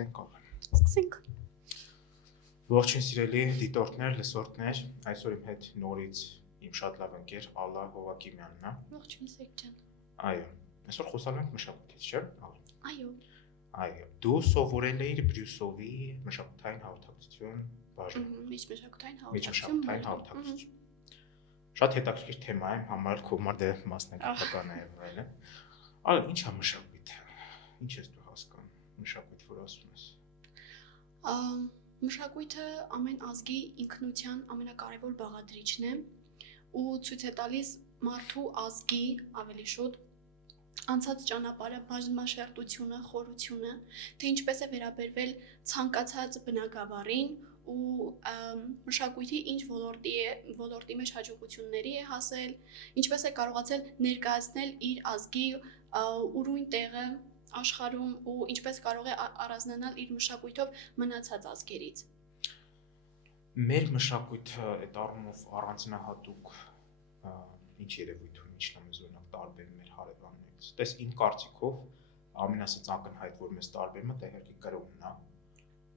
Սկսենք ալը։ Սկսենք։ Ողջույն սիրելի դիտորդներ, լսորդներ, այսօր իմ հետ նորից իմ շատ լավ ընկեր Ալլա Հովակիմյանն է։ Ողջույն Սերգ ջան։ Այո, այսօր խոսալու ենք մշակույթից, չէ՞, Ալլա։ Այո։ Այո, դու սովորել էիր Բրյուսովի մշակութային հաղորդակցություն բաժնում։ Միջմշակութային հաղորդակցություն։ Շատ հետաքրքիր թեմա է, համար քո համար դե մասնագիտական է եւ այլն։ Այո, ի՞նչ է մշակույթը։ Ինչ ես դու հասկանում մշակույթ, որ ասում ես։ Մշակույթը ամեն ազգի ինքնության ամենակարևոր բաղադրիչն է ու ցույց է տալիս մարդու ազգի ավելի շուտ անցած ճանապարհը, բազմաշերտությունը, խորությունը, թե ինչպես է վերաբերվել ցանկացած բնագավառին ու մշակույթի ինչ ոլորտի մեջ հաջողությունների է հասել, ինչպես է կարողացել ներկայացնել իր ազգի ուրույն տեղը աշխարհում ու ինչպես կարող է առանձնանալ իր մշակույթով մնացած ազգերից։ Մեր մշակույթը այդ առումով առանձնահատուկ ինչ երևույթ ունի, ինչն է մեզ օրինակ տարբերում մեր հարևաններից։ Տես իմ կարծիքով ամենասից ակնհայտ, որ մեզ տարբերում է, դա իհարկե կրոնն է,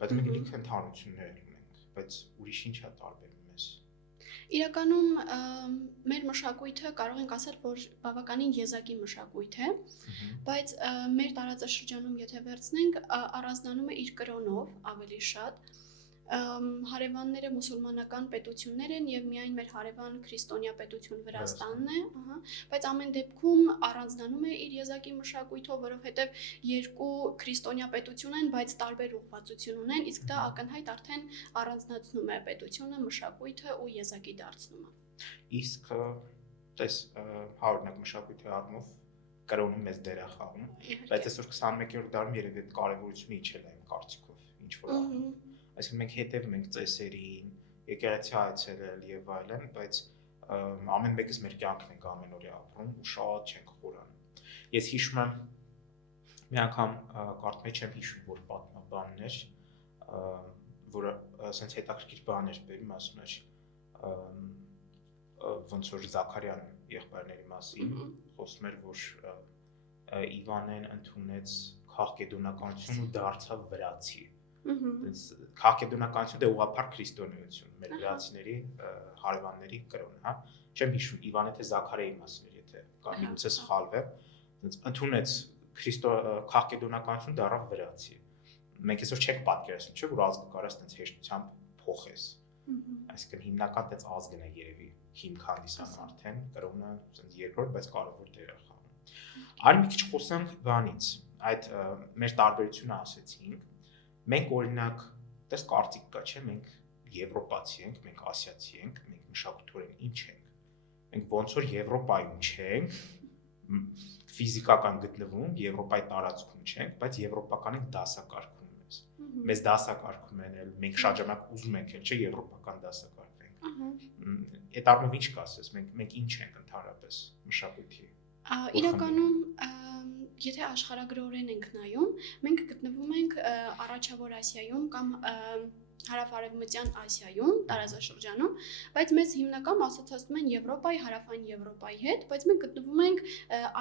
բայց մենք լիքը ընդհանրություններ ունենք, բայց ուրիշ ինչ է տարբերում մեզ։ Իրականում մեր մշակույթը կարող ենք ասել, որ բավականին եզակի մշակույթ է, բայց մեր տարածաշրջանում եթե վերցնենք, առանձնանում է իր կրոնով ավելի շատ։ Հարևանները մուսուլմանական պետություններ են եւ միայն մեր հարևան քրիստոնյա պետություն Վրաստանն է, բայց ամեն դեպքում առանձնանում է իր եզակի մշակույթով, որովհետեւ երկու քրիստոնյա պետություն են, բայց տարբեր ուղղվածություն ունեն, իսկ դա ակնհայտ արդեն առանձնացնում է պետությունը, մշակույթը ու եզակի դարձնում է։ Իսկ տես հարյուրնակ մշակույթի առումով կրոնը մեծ դեր է խաղում, բայց այսօր 21-րդ դարում երևի այդ կարևորությունը իջել է իմ կարծիքով, ինչ որ Այսինքն մենք հետևում ենք ծեսերին, եկեղեցի այցելել եւ այլն, բայց ամեն մեկս մեր կյանքն ենք ամենօրյա ապրում ու շատ չենք խորանում։ Ես հիշում եմ մի անգամ կարծում չեմ հիշում, որ պատմաբաններ, որը ասենց հետաքրքիր բաներ բերում, ասում էր ոնց որ Զաքարյան եղբայրների մասին, խոսում էր, որ Իվանեն ընդունեց քաղկեդոնականություն ու դարձավ վրացի։ Քաղկեդոնականությունը ուղղափառ քրիստոնեություն, մեր վրացիների հարևանների կրոնը, հա։ Չեմ հիշում Իվանը թե Զաքարիայի մասին, եթե կամ միգուցե սխալվեմ, ընդունեց քաղկեդոնականություն դառավ վրացի։ Մենք այսօր չենք պատկերացնում, չէ՞, որ ազգը կարա այդպես հեշտությամբ փոխես։ Այսինքն հիմնական այդպես ազգն է երևի հիմք հանդիսանում արդեն, կրոնը այսպես երկրորդ, բայց կարևոր դեր է խաղում։ Այլ մի քիչ խոսանք բանից, այդ մեր տարբերությունը ասեցինք։ Մենք օրինակ, դες կարծիք կա, չէ՞, մենք եվրոպացի ենք, մենք ասիացի ենք, մենք մշակութորեն ինչ ենք։ Մենք ոնց որ Եվրոպայում չենք, ֆիզիկական գտնվում, Եվրոպայի տարածքում չենք, բայց եվրոպական ենք դասակարգում մեզ։ Մեզ դասակարգում են էլ, մենք շատ ժամանակ ուզում ենք, չէ՞, եվրոպական դասակարգվենք։ Այդ առումով ինչ կասես, մենք ինչ ենք ընդհանրապես մշակույթի։ Իրականում եթե աշխարհագրորեն ենք նայում, մենք գտնվում ենք Առաջավոր Ասիայում կամ Հարավ-Արևմտյան Ասիայում, տարածաշրջանում, բայց մեզ հիմնական ասոցացնում են Եվրոպայի, Հարավային Եվրոպայի հետ, բայց մենք գտնվում ենք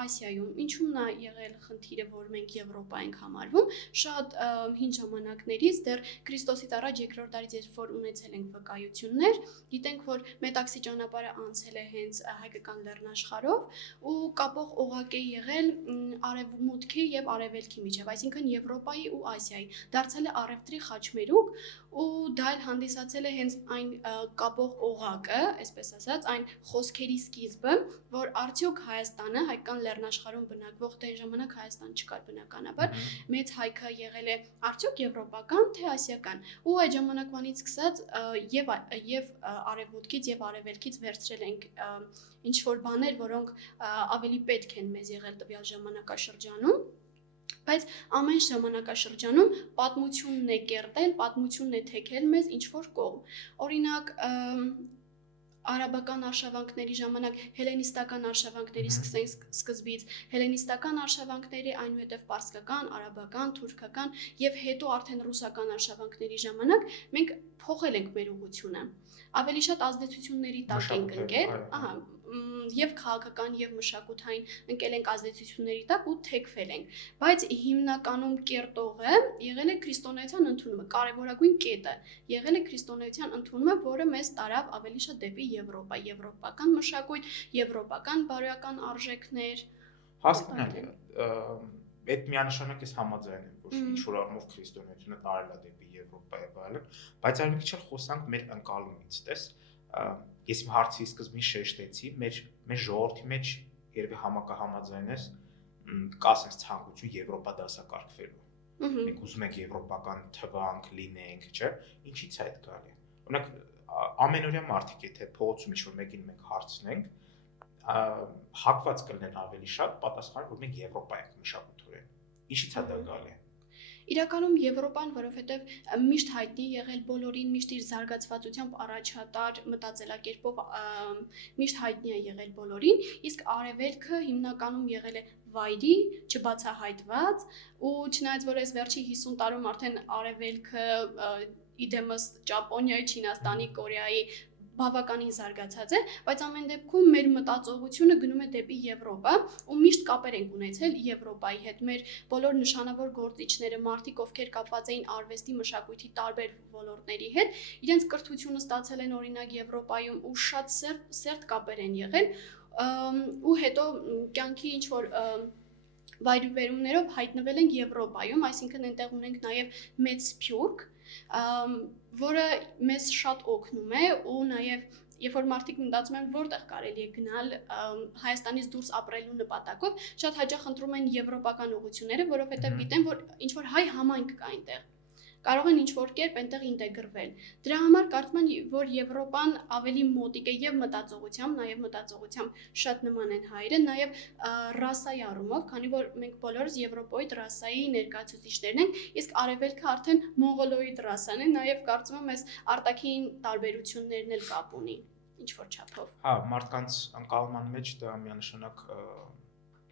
Ասիայում։ Ինչու՞մն է եղել խնդիրը, որ մենք Եվրոպա ենք համարվում։ Շատ հին ժամանակներից, դեռ Քրիստոսից առաջ երկրորդ դարից, երբ որ ունեցել ենք վկայություններ, գիտենք, որ Մետաքսի ճանապարհը անցել է հենց հայկական լեռնաշխարհով ու կապող օղակ է եղել արևմուտքի եւ արևելքի միջև, այսինքն Եվրոպայի ու Ասիայի։ Դարձել է առևտրի խաչմերուկ ու դա էլ հանդիսացել է հենց այն կապող օղակը, այսպես ասած, այն խոսքերի սկիզբը, որ արդյոք Հայաստանը հայկական լեռնաշխարհում բնակվող դե ժամանակ Հայաստան չկար բնականաբար, մեծ հայքը եղել է արդյոք եվրոպական թե ասիական, ու այդ ժամանակվանից սկսած եւ արևմուտքից եւ արևելքից վերցրել ենք ինչ որ բաներ, որոնք ավելի պետք են մեզ եղել տվյալ ժամանակաշրջանում, բայց ամեն ժամանակաշրջանում պատմությունն է կերտել, պատմությունն է թեքել մեզ ինչ որ կողմ։ Օրինակ արաբական արշավանքների ժամանակ հելենիստական արշավանքների սկզբից, հելենիստական արշավանքների, այնուհետև պարսկական, արաբական, թուրքական եւ հետո արդեն ռուսական արշավանքների ժամանակ մենք փոխել ենք մեր ուղղությունը։ Ավելի շատ ազդեցությունների տակ ենք ընկել, եւ քաղաքական եւ մշակութային ընկել ենք ազդեցությունների տակ ու թեքվել ենք, բայց հիմնականում կերտողը եղել է քրիստոնեության ընդունումը, կարևորագույն կետը եղել է քրիստոնեության ընդունումը, որը մեզ տարավ ավելի շատ դեպի Եվրոպա, եվրոպական մշակույթ, եվրոպական բարոյական արժեքներ։ Հասկանալի է։ Այդ միանշանակ ես համաձայն եմ, որ ինչ որ առումով քրիստոնեությունը տարել է դեպի Եվրոպա եւ այլն, բայց այլ մի քիչ խոսանք մեր ընկալումից, տես։ Ես իմ հարցի սկզբին շեշտեցի, մեր ժողովրդի մեջ երևի համակահամաձայն ես կա sense ցանկություն Եվրոպա դասակարգվելու։ Մենք ուզում ենք եվրոպական թվանք լինենք, չէ՞։ Ինչի՞ց է այդ գալի։ Օրինակ ամենօրյա մարդիկ եթե փողոցում ինչ-որ մեկին մենք հարցնենք, հակված կլինեն ավելի շատ պատասխանը, որ մենք Եվրոպա ենք մշակութորեն։ Ինչի՞ց է դա գալի։ Իրականում Եվրոպան, որովհետև միշտ հայտնի եղել բոլորին, միշտ իր զարգացվածությամբ առաջատար մտածելակերպով միշտ հայտնի է եղել բոլորին, իսկ արևելքը հիմնականում եղել է վայրի, չբացահայտված, ու չնայած որ այս վերջի 50 տարում արդեն արևելքը իդեմս Ճապոնիայի, Չինաստանի, Կորեայի բավականին զարգացած է, բայց ամեն դեպքում մեր մտածողությունը գնում է դեպի Եվրոպա ու միշտ կապեր ենք ունեցել Եվրոպայի հետ։ Մեր բոլոր նշանավոր գործիչները, մարդիկ, ովքեր կապված էին արվեստի, մշակույթի տարբեր ոլորտների հետ, իրենց կրթությունը ստացել են օրինակ Եվրոպայում ու շատ սերտ կապեր են եղել, ու հետո կյանքի ինչ որ վայրիվերումներով հայտնվել ենք Եվրոպայում, այսինքն այնտեղ ունենք նաև մեծ սփյուռք, որը մեզ շատ օգնում է ու նաև երբ որ մարդիկ մտածում են որտեղ կարելի է գնալ Հայաստանից դուրս ապրելու նպատակով, շատ հաճախ ընտրում են եվրոպական ուղղությունները, որովհետև գիտեն, որ ինչ որ հայ համայնք կա այնտեղ, կարող են ինչ որ կերպ այնտեղ ինտեգրվել։ Դրա համար կարծում եմ, որ Եվրոպան ավելի մոտիկ է եւ մտածողությամբ, նաև մտածողությամբ շատ նման են հայերը, նաև ռասայի առումով, քանի որ մենք բոլորս եվրոպոիդ ռասայի ներկայացուցիչներն ենք, իսկ արևելքը արդեն մոնղոլոիդ ռասան է, նաև կարծում եմ այս արտաքին տարբերություններն էլ կապ ունի ինչ որ չափով։ Հա, մարդկանց ընկալման մեջ դա միանշանակ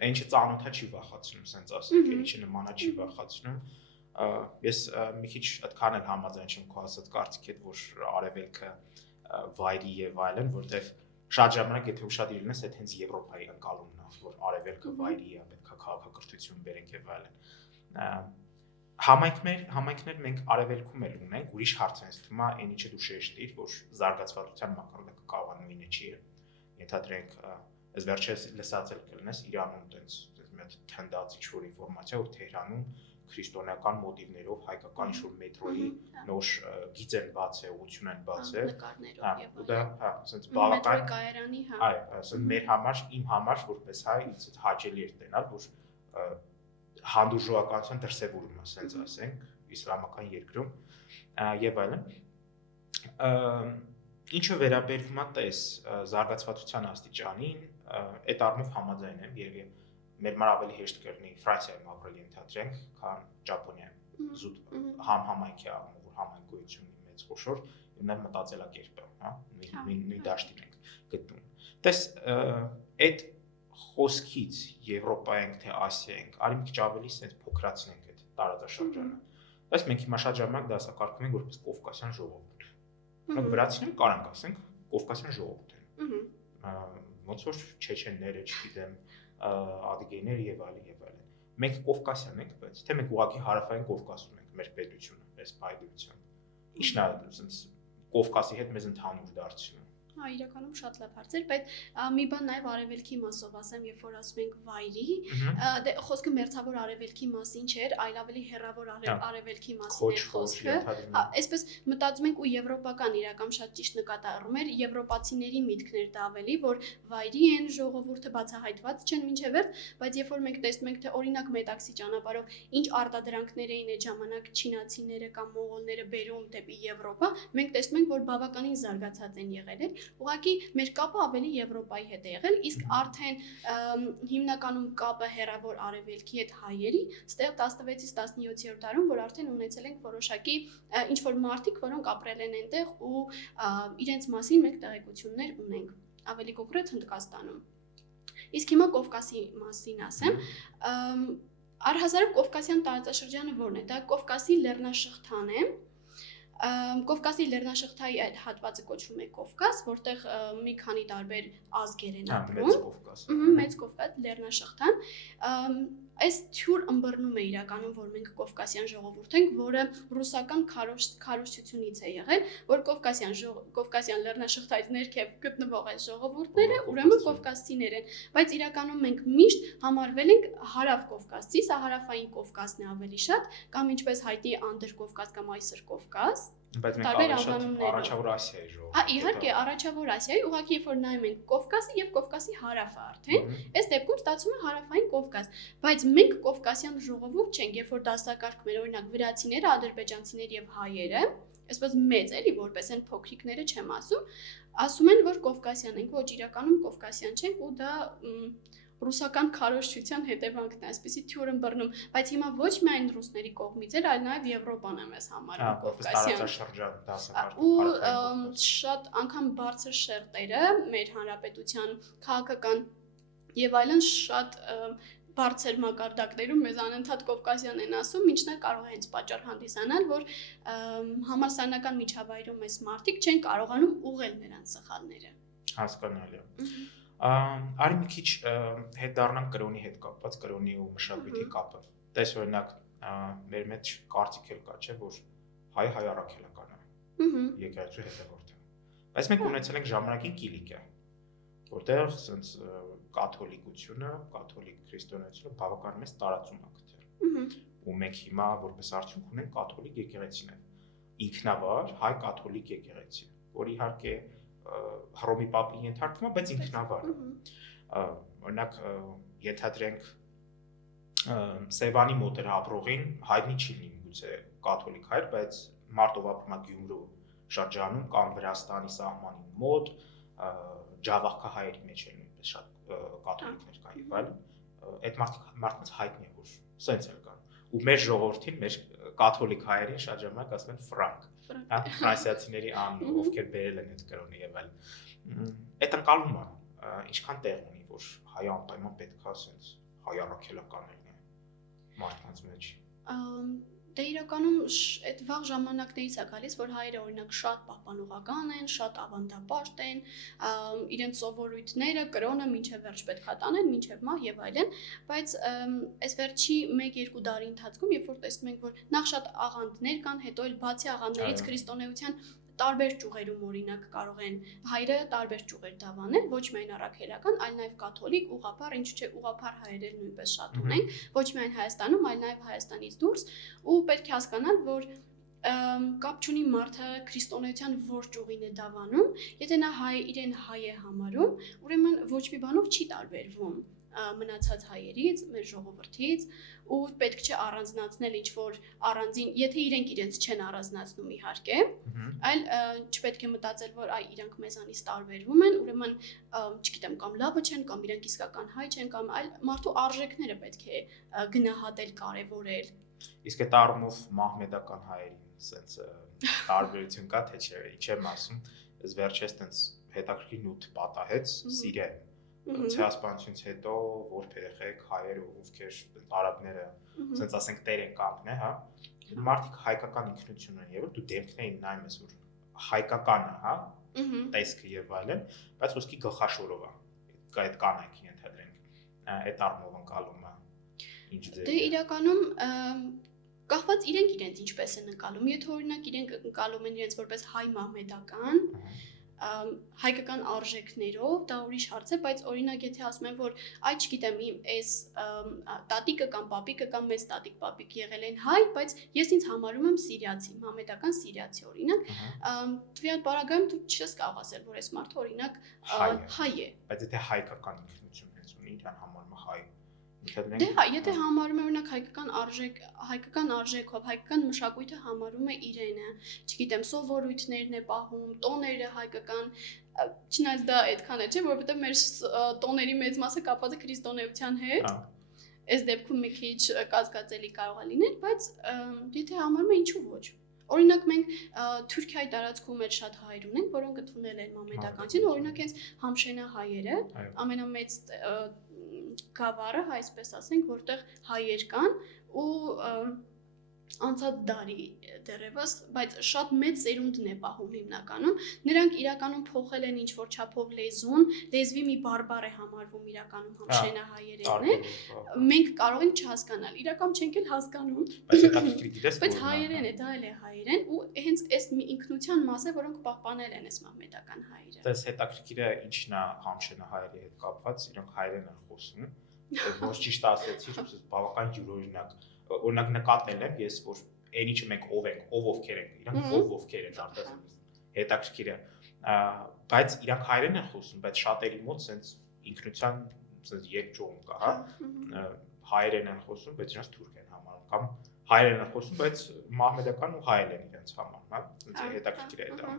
ինչը ծանոթա չի վախացնում, sense ասենք, ինչը նմանա չի վախացնում։ Ես մի քիչ այդքան էլ համաձայն չեմ քո ասած կարծիքիդ, որ արևելքը վայրի եւ այլն, որտեվ շատ ժամանակ եթե ուշադիր լինես, այդ հենց Եվրոպայի ընկալումն է, որ արևելքը վայրի է, պետք է քաղաքակրթություն բերենք եւ այլն։ Համայնքներ մենք արևելքում էլ ունենք, ուրիշ հարց է, թվում է, այն ինչը դու շեշտիր, որ զարգացվածության մակարդակը կարող է նույնը չի։ Ենթադրենք, այս վերջերս լսած էլ կլինես Իրանում տենց մի հատ թնդած ինչ-որ ինֆորմացիա, որ Թեհրանում քրիստոնեական մոտիվներով հայկական ինչ-որ մետրոյի նոր գիծ են բաց է, ուղղություն են բաց է։ Ու դա, հա, ասենց բավական կայարանի, հա։ Այո, ասեն մեր համար, իմ համար որպես հայ ինձ հաճելի էր տենալ, որ հանդուրժողականության դրսևորում է, ասենց ասենք, իսլամական երկրում եւ այլն։ Ինչը վերաբերվում է տես զարգացվածության աստիճանին, այդ առումով համաձայն եմ, երևի մեր համար ավելի հեշտ կլինի Ֆրանսիայում ապրել ենթադրենք, քան Ճապոնիայում։ Զուտ համայնքի առումով, որ համայնքությունն ունի մեծ խոշոր, եւ մտածելակերպը, հա, նույն դաշտին ենք գտնում։ Տես այդ խոսքից Եվրոպա ենք թե Ասիա ենք, արի մի քիչ ավելի sense փոքրացնենք այդ տարածաշրջանը։ Բայց մենք հիմա շատ ժամանակ դասակարգում ենք որպես կովկասյան ժողովուրդ։ Մենք վրացիները կարանք ասենք կովկասյան ժողովուրդ են։ Ոնց որ չեչենները, չգիտեմ, ադիգեներ եւ այլն։ Մենք կովկասյան ենք, բայց թե մենք ուղղակի հարավային Կովկասում ենք մեր պետությունը, այս բայդրությամբ։ Ինչն է sense Կովկասի հետ մեզ ընդհանուր դարձնում։ Հա, իրականում շատ լավ հարց էր, բայց մի բան նաև արևելքի մասով ասեմ, երբ որ ասում ենք վայրի, դե խոսքը մերձավոր արևելքի մասին չէր, այլ ավելի հեռավոր արևելքի մասին էր խոսքը։ Հա, այսպես մտածում ենք ու եվրոպական իրական շատ ճիշտ նկատառում էր, եվրոպացիների միտքն էր դա ավելի, որ վայրի են ժողովուրդը բացահայտված չեն մինչև վերջ, բայց երբ որ մենք տեսնում ենք, թե օրինակ Մետաքսի ճանապարհով ինչ արտադրանքներ էին այդ ժամանակ չինացիները կամ մոնղոլները բերում դեպի Եվրոպա, մենք տեսնում ենք, որ բավականին զարգացած են եղել։ Ուղղակի մեր կապը ավելի Եվրոպայի հետ է եղել, իսկ արդեն հիմնականում կապը հեռավոր արևելքի հետ հայերի, ստեղ 16-ից 17-րդ դարում, որ արդեն ունեցել ենք որոշակի ինչ-որ մարդիկ, որոնք ապրել են այնտեղ ու իրենց մասին մենք տեղեկություններ ունենք, ավելի կոնկրետ Հնդկաստանում։ Իսկ հիմա Կովկասի մասին ասեմ, առհասարակ Կովկասյան տարածաշրջանը որն է, դա Կովկասի լեռնաշղթան է, Կովկասի լեռնաշղթայի այդ հատվածը կոչվում է Կովկաս, որտեղ մի քանի տարբեր ազգեր են ապրում։ Մեծ Կովկաս լեռնաշղթան։ Այս թյուր ըմբռնում է իրականում, որ մենք կովկասյան ժողովուրդ ենք, որը ռուսական քարոզչությունից է եղել, որ կովկասյան լեռնաշղթայից ներքև գտնվող այս ժողովուրդները ուրեմն կովկասցիներ են, բայց իրականում մենք միշտ համարվել ենք հարավ Կովկասցի, սա հարավային Կովկասն է ավելի շատ, կամ ինչպես հայտնի Անդրկովկաս կամ Այսր Կովկաս։ Բայց մենք ավելի շատ առաջավոր Ասիայի ժողովուրդ։ Իհարկե, առաջավոր Ասիայի, ուղղակի երբ որ նայում ենք Կովկասը եւ Կովկասի հարավը արդեն, այս դեպքում ստացվում է հարավային Կովկաս, բայց մենք կովկասյան ժողովուրդ չենք, երբ որ դասակարգում են օրինակ վրացիները, ադրբեջանցիները եւ հայերը, այսպես մեծ էլի, որպես են փոքրիկները չեմ ասում են, որ կովկասյան ենք, ոչ իրականում կովկասյան չենք ու դա ռուսական քարոզչության հետևանքն է, այսպեսի թյուր ըմբռնում, բայց հիմա ոչ միայն ռուսների կողմից էր, այլ նաև Եվրոպան է մեզ համարում կովկասյան։ Ու շատ անգամ բարձր շերտերը մեր հանրապետության քաղաքական եւ այլն շատ բարձր մակարդակներում մեզ անընդհատ կովկասյան են ասում, ինչն էլ կարող է հենց պատճառ հանդիսանալ, որ համալսարանական միջավայրում այս մարդիկ չեն կարողանում ուղղել նրանց սխալները։ Հասկանալի է։ Արի մի քիչ հետ դառնանք կրոնի հետ կապված, կրոնի ու մշակույթի կապը։ Տես օրինակ մեր մեջ կարծիք էլ կա, չէ, որ հայ առաքելական է։ Եկեղեցու հետևորդ է։ Բայց մենք ունեցել ենք ժամանակին Կիլիկիա, որտեղ ասենց կաթոլիկությունը, կաթոլիկ քրիստոնեությունը բավական մեծ տարածում է գտել։ Ու մենք հիմա որպես արդյունք ունենք կաթոլիկ եկեղեցիներ։ Ինքնավար հայ կաթոլիկ եկեղեցի, որ իհարկե Հռոմի պապի ենթարկվում է, բայց ինքնավար է։ Օրինակ ենթադրենք Սևանի մոտ ապրողին հայտնի չի լինի գուցե կաթոլիկ հայր, բայց մարդով ապրում է Գյումրու շրջանում կամ Վրաստանի սահմանի մոտ, ջավախքահայերի մեջ էլ նույնպես շատ կաթոլիկներ կան եւ այլն։ Այդ մարդկանց հայտնի է, որ սենց էլ կան։ Ու մեր ժողովրդին, մեր կաթոլիկ հայերին շատ ժամանակ ասում են ֆրանկ, հա, ֆրանսիացիների անուն, ովքեր բերել են այդ կրոնը եւ այլն։ Այդ ընկալումը ինչքան տեղ ունի, որ հայ անպայման պետք է ասենց հայ առաքելական լինի մարդկանց մեջ։ Դե իրականում այդ վաղ ժամանակներից է գալիս, որ հայերը օրինակ շատ պահպանողական են, շատ ավանդապաշտ են, իրենց սովորույթները, կրոնը մինչև վերջ պետք է տանեն, մինչև մահ եւ այլն, բայց այս վերջի 1-2 տարի ընթացքում, երբ որ տեսնում ենք, որ նախ շատ աղանդներ կան, հետո էլ բացի աղանդներից քրիստոնեության տարբեր ճյուղերում օրինակ կարող են հայերը տարբեր ճյուղեր դավանել, ոչ միայն առաքելական, այլ նաև կաթոլիկ, ուղղափառ, ինչ չէ, ուղղափառ հայերել նույնպես շատ ունենք, ոչ միայն Հայաստանում, այլ նաև Հայաստանից դուրս, ու պետք է հասկանալ, որ կապ չունի մարդը քրիստոնեության որ ճյուղին է դավանում, եթե նա իրեն հայ է համարում, ուրեմն ոչ մի բանով չի տարբերվում մնացած հայերից, մեր ժողովրդից, ու պետք չէ առանձնացնել ինչ-որ առանձին, եթե իրենք իրենց չեն առանձնացնում իհարկե, այլ չպետք է մտածել, որ այ իրանք մեզանից տարբերվում են, ուրեմն, չգիտեմ, կամ լավը չեն, կամ իրանք իսկական հայ չեն, կամ այլ մարդու արժեքները պետք է գնահատել, կարևորել։ Իսկ այդ առումով մահմեդական հայերին սենց տարբերություն կա, թե չէ, ինչ եմ ասում, ես վերջերս տենց հետաքրքիր նյութ պատահեց Սիրիայում։ Ցեղասպանությունից հետո որբեր եղեք հայեր ովքեր արաբները ասենց ասենք տեր են կանգնել, հա, մարդիկ հայկական ինքնություն են եւ դու դեմքներին նայում ես որ հայկական է, հա, տեսքը եւ այլն, բայց ոսկի գլխաշորով է, այդ կանայք ենթադրենք, այդ առումով ընկալումը ինչ ձեր։ Դե իրականում կախված իրենք ինչպես են ընկալում, եթե օրինակ իրենք ընկալում են իրենց որպես հայ մահմեդական հայկական արժեքներով, դա ուրիշ հարց է, բայց օրինակ եթե ասում են, որ այ չգիտեմ, այս տատիկը կամ պապիկը կամ մեծ տատիկ պապիկ եղել են հայ, բայց ես ինձ համարում եմ սիրիացի, մահմեդական սիրիացի օրինակ, տվյալ պարագայում դու չես կարող ասել, որ այս մարդը օրինակ հայ է։ Բայց եթե հայկական ինքնություն հենց ունի, իրան համարում է հայ։ Դե եթե համարում է օրինակ հայկական արժեքով, հայկական մշակույթը համարում է իրենը, չգիտեմ, սովորույթներն է պահում, տոները հայկական, չնայած դա այդքան է, չէ, որովհետև մեր տոների մեծ մասը կապված է քրիստոնեության հետ։ Այս դեպքում մի քիչ կասկածելի կարող է լինել, բայց եթե համարում է ինչու ոչ։ Օրինակ մենք Թուրքիայի տարածքում էլ շատ հայեր ունենք, որոնք ընդունել են մահմեդականությունը, օրինակ հենց Համշենա հայերը, ամենամեծ գավառը, այսպես ասենք, որտեղ հայեր կան ու անցած դարի դեռևս, բայց շատ մեծ սերունդն է պահում հիմնականում։ Նրանք իրականում փոխել են ինչ-որ չափով լեզուն, լեզվի մի բարբառ է համարվում իրականում համշենահայերենն է։ Մենք կարող ենք չհասկանալ, իրական չենք էլ հասկանում։ Բայց հետաքրքիր գիտես, բայց հայերեն է, դա էլ է հայերեն ու հենց այս մի ինքնության մաս է, որոնք պահպանել են այս մահմեդական հայերը։ Դες հետաքրքիր է ինչն է համշենահայերի հետ կապված, իրենք հայերեն են խոսում։ Ոչ ճիշտ ասեցի, բավական յուրօրինակ օրինակ նկատել եմ ես որ այն ինչը մենք ով ենք ով ովքեր ենք իրանք ովքեր են արտասում հետաքրքիր է բայց իրանք հայերեն են խոսում բայց շատերի մոտ sense ինքնության sense երկճող կա հա հայերեն են խոսում բայց իրանք թուրք են համարում կամ հայերեն են խոսում բայց մահմեդական ու հայեր են իրենց համարում հա sense հետաքրքիր է դա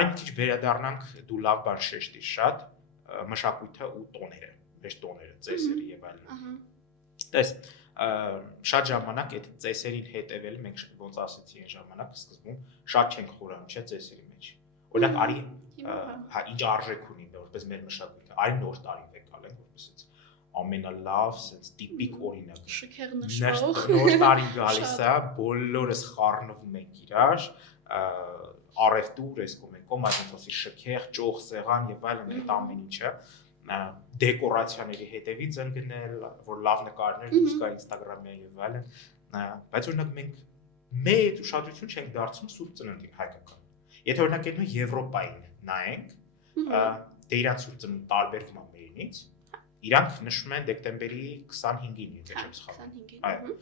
այն քիչ վերադառնանք դու լավ բան շեշտիր շատ մշակույթը ու տոները մեր տոները ծեսերը եւ այլն դες շատ ժամանակ այդ ծեսերին հետևել մենք ոնց ասեցի այն ժամանակ սկզբում շատ չենք խորանում չէ ծեսերի մեջ օրինակ արի հա ինչ արժեք ունի որպես մեր մշակույթը արի նոր տարին եկալ են որպես ամենալավ sense տիպիկ օրինակ շքեղ նշվող նոր տարի գալիս է բոլորս խառնվում ենք իրար արևտուր էս կոմեկոմ այսինքն շքեղ ճոխ սեղան եւ այլն այդ ամեն ինչը դեկորացիաների հետևից են գնել, որ լավ նկարներ դուրս գա Instagram-ի եւ այլն, բայց օրինակ մենք մեծ ուշադրություն չենք դարձնում Սուրբ Ծնունդին հայկական։ Եթե օրինակ այդպես Եվրոպային նայենք, դե իրանց Սուրբ Ծնունդ տարբերվում է մերինից, իրանք նշում են դեկտեմբերի 25-ին, եթե չեմ սխալվում։ Այո։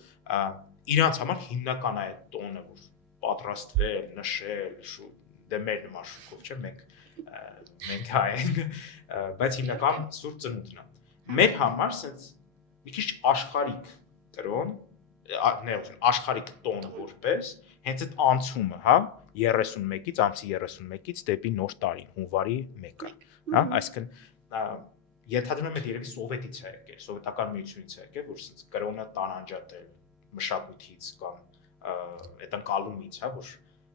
Իրանց համար հիմնական է այդ տոնը, որ պատրաստվել, նշել, դե մեր նման շուկով չէ, մենք հայ ենք, բայց հիմնական Սուրբ Ծնունդն է։ Մեր համար sense մի քիչ աշխարհիկ կրոն, աշխարհիկ տոն որպես հենց այդ անցումը, հա, 31-ից ամսի 31-ից դեպի նոր տարի, հունվարի 1-ը, հա, այսինքն ենթադրում եմ այդ երևի սովետից է եկել, սովետական միությունից է եկել, որ sense կրոնը տանանջատել մշակույթից կամ այդ անկալումից, հա, որ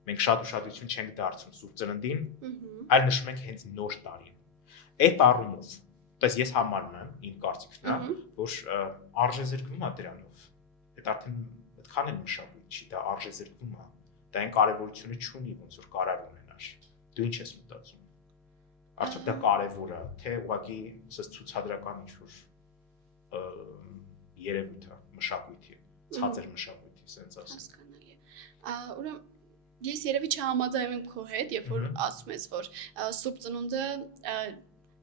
մենք շատ ուշադրություն չենք դարձնում Սուրբ Ծննդին, այլ նշում ենք հենց նոր տարին։ Այդ առումով, դες ես համարում եմ իմ կարծիքն է, որ արժեզրկվում է դրանով։ Այդ արդեն այդքան էլ մշակույթ չի, դա արժեզրկվում է։ Դա այն կարևորությունը չունի, ոնց որ կարար ունենար։ Դու ինչ ես մտածում։ Արդյոք դա կարևոր է, թե ուղղակի ասես ցուցադրական ինչ-որ երևույթ է մշակույթի, ցածր մշակույթի, sense ասած։ Հասկանալի է։ Ուրեմն ես երևի չհամաձայնում եմ քո հետ, երբ որ ասում ես, որ Սուրբ Ծնունդը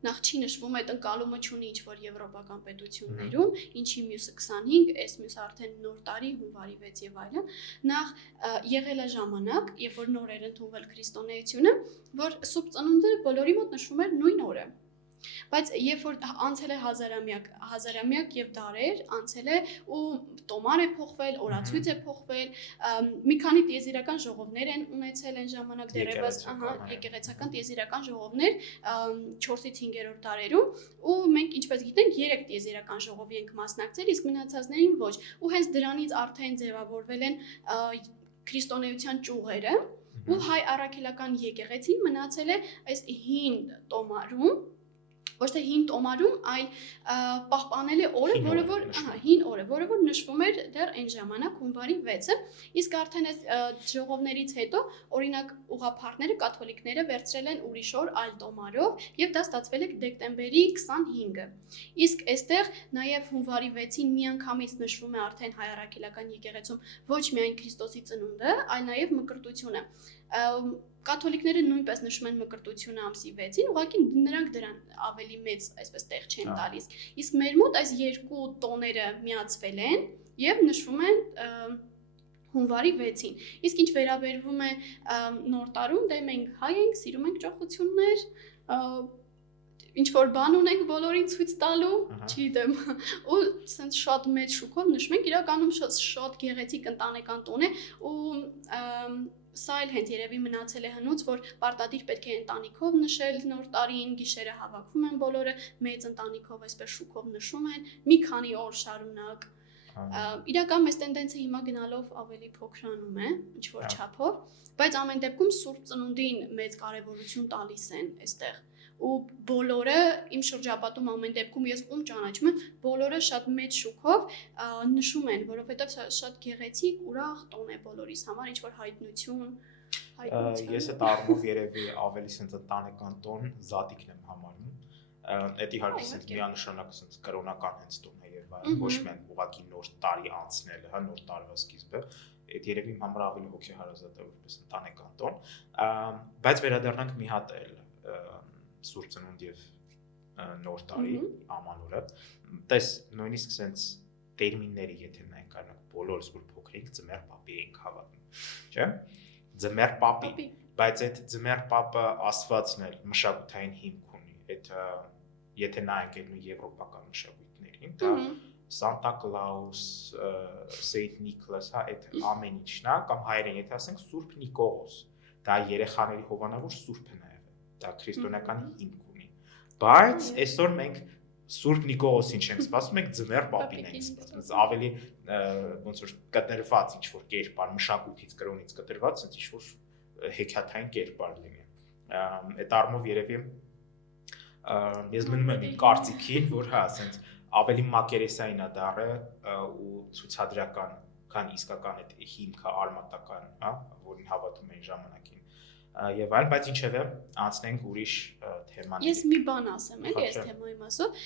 նախ չի նշվում այդ ընկալումը չունի ինչ-որ եվրոպական պետություններում, ինչի մյուսը 25, այս մյուսը արդեն նոր տարի, հունվարի 6 եւ այլն, նախ եղել է ժամանակ, երբ որ նոր էր ընդունվել քրիստոնեությունը, որ Սուրբ Ծնունդը բոլորի մոտ նշվում էր նույն օրը։ Բայց երբ որ անցել է հազարամյակ եւ դարեր, անցել է ու տոմար է փոխվել, օրացույց է փոխվել, մի քանի տիեզերական ժողովներ են ունեցել այն ժամանակ դեռևս, եկեղեցական տիեզերական ժողովներ 4-ից 5-րդ դարերում, ու մենք ինչպես գիտենք 3 տիեզերական ժողովի ենք մասնակցել, իսկ մնացածներին ոչ, ու հենց դրանից արդեն ձևավորվել են քրիստոնեության ճյուղերը, ու հայ առաքելական եկեղեցին մնացել է այս հին տոմարում ոչ թե հին տոմարում, այլ պահպանել է օրը, որը որ հին օրը, որը որ նշվում էր դեռ այն ժամանակ հունվարի 6-ը, իսկ արդեն այս ժողովներից հետո օրինակ ուղղափառները, կաթոլիկները վերցրել են ուրիշ օր այլ տոմարով եւ դա ստացվել է դեկտեմբերի 25-ը։ Իսկ այստեղ նաեւ հունվարի 6-ին միանգամից նշվում է արդեն հայ առաքելական եկեղեցում ոչ միայն Քրիստոսի ծնունդը, այլ նաեւ մկրտությունը։ Կաթոլիկները նույնպես նշում են մկրտությունը ամսի 6-ին, ուղղակի նրանք դրան ավելի մեծ այսպես տեղ չեն տալիս։ Իսկ մեր մոտ այս երկու տոները միացվել են եւ նշվում են հունվարի 6-ին։ Իսկ ինչ վերաբերվում է նոր տարում, դե մենք հայ ենք, սիրում ենք ճոխություններ, ինչ որ բան ունենք բոլորին ցույց տալու, չգիտեմ, ու sense շատ մեծ շուկով նշում ենք, իրականում շատ գեղեցիկ ընտանեկան տոն է ու սա էլ հենց երևի մնացել է հնուց, որ պարտադիր պետք է ընտանիքով նշել նոր տարին, գիշերը հավաքվում են բոլորը, մեծ ընտանիքով այսպես շուկով նշում են, մի քանի օր շարունակ։ Իրական մեծ տենդենսը հիմա գնալով ավելի փոքրանում է, ինչ որ չափով, բայց ամեն դեպքում Սուրբ Ծնունդին մեծ կարևորություն տալիս են այստեղ։ ու բոլորը իմ շրջապատում ամեն դեպքում ես ում ճանաչում եմ, բոլորը շատ մեծ շուքով նշում են, որովհետև շատ գեղեցիկ, ուրախ տոն է բոլորիս համար, ինչ որ հայտնություն Ես այդ առումով երևի ավելի sense ընտանեկան տոն զատիկն եմ համարում։ Այդ իհարկե sense միանշանակ sense կրոնական հենց տոն է եւ այլն, ոչ միայն ուղղակի նոր տարի անցնելը, հա, նոր տարվա սկիզբը, այդ երևի իմ համար ավելի հոգեհարազատ է որպես ընտանեկան տոն, բայց վերադառնանք մի հատ էլ Սուրբ Ծնունդ եւ նոր տարի ամանորը, տես նույնիսկ sense տերմինների, եթե նայենք արնանք բոլորս որ փոքր ենք ձմեռ պապի ենք հավատում, չէ՞։ Ձմեռ պապի, բայց այդ ձմեռ պապը Աստվածն էլ մշակութային հիմք ունի, այդ եթե նայենք այդ նույն եվրոպական մշակույթներին, դա Սանտա Կլաուս, Սեյնտ Նիկոլաս, հա, այդ ամեն ինչն է, կամ հայերեն եթե ասենք Սուրբ Նիկողոս, դա երեխաների հովանավոր սուրբը նաև է, դա քրիստոնեական հիմք ունի, բայց այսօր մենք Սուրբ Նիկողոսին չենք սպասում, մենք ձմեռ պապին ենք սպասում, ավելի ոնց որ կտրված ինչ-որ կերպար, մշակույթից, կրոնից կտրված, ինչ-որ հեքիաթային կերպար լինի, այդ առումով երևի ես մնում եմ իմ կարծիքին, որ հա, ասենց ավելի մակերեսային է դառը ու ցուցադրական, քան իսկական այդ հիմքը արմատական, հա, որին հավատում էին ժամանակին եւ այլն, բայց ինչեւէ անցնենք ուրիշ թեմաների։ Ես մի բան ասեմ, էլի այս թեմայի մասով,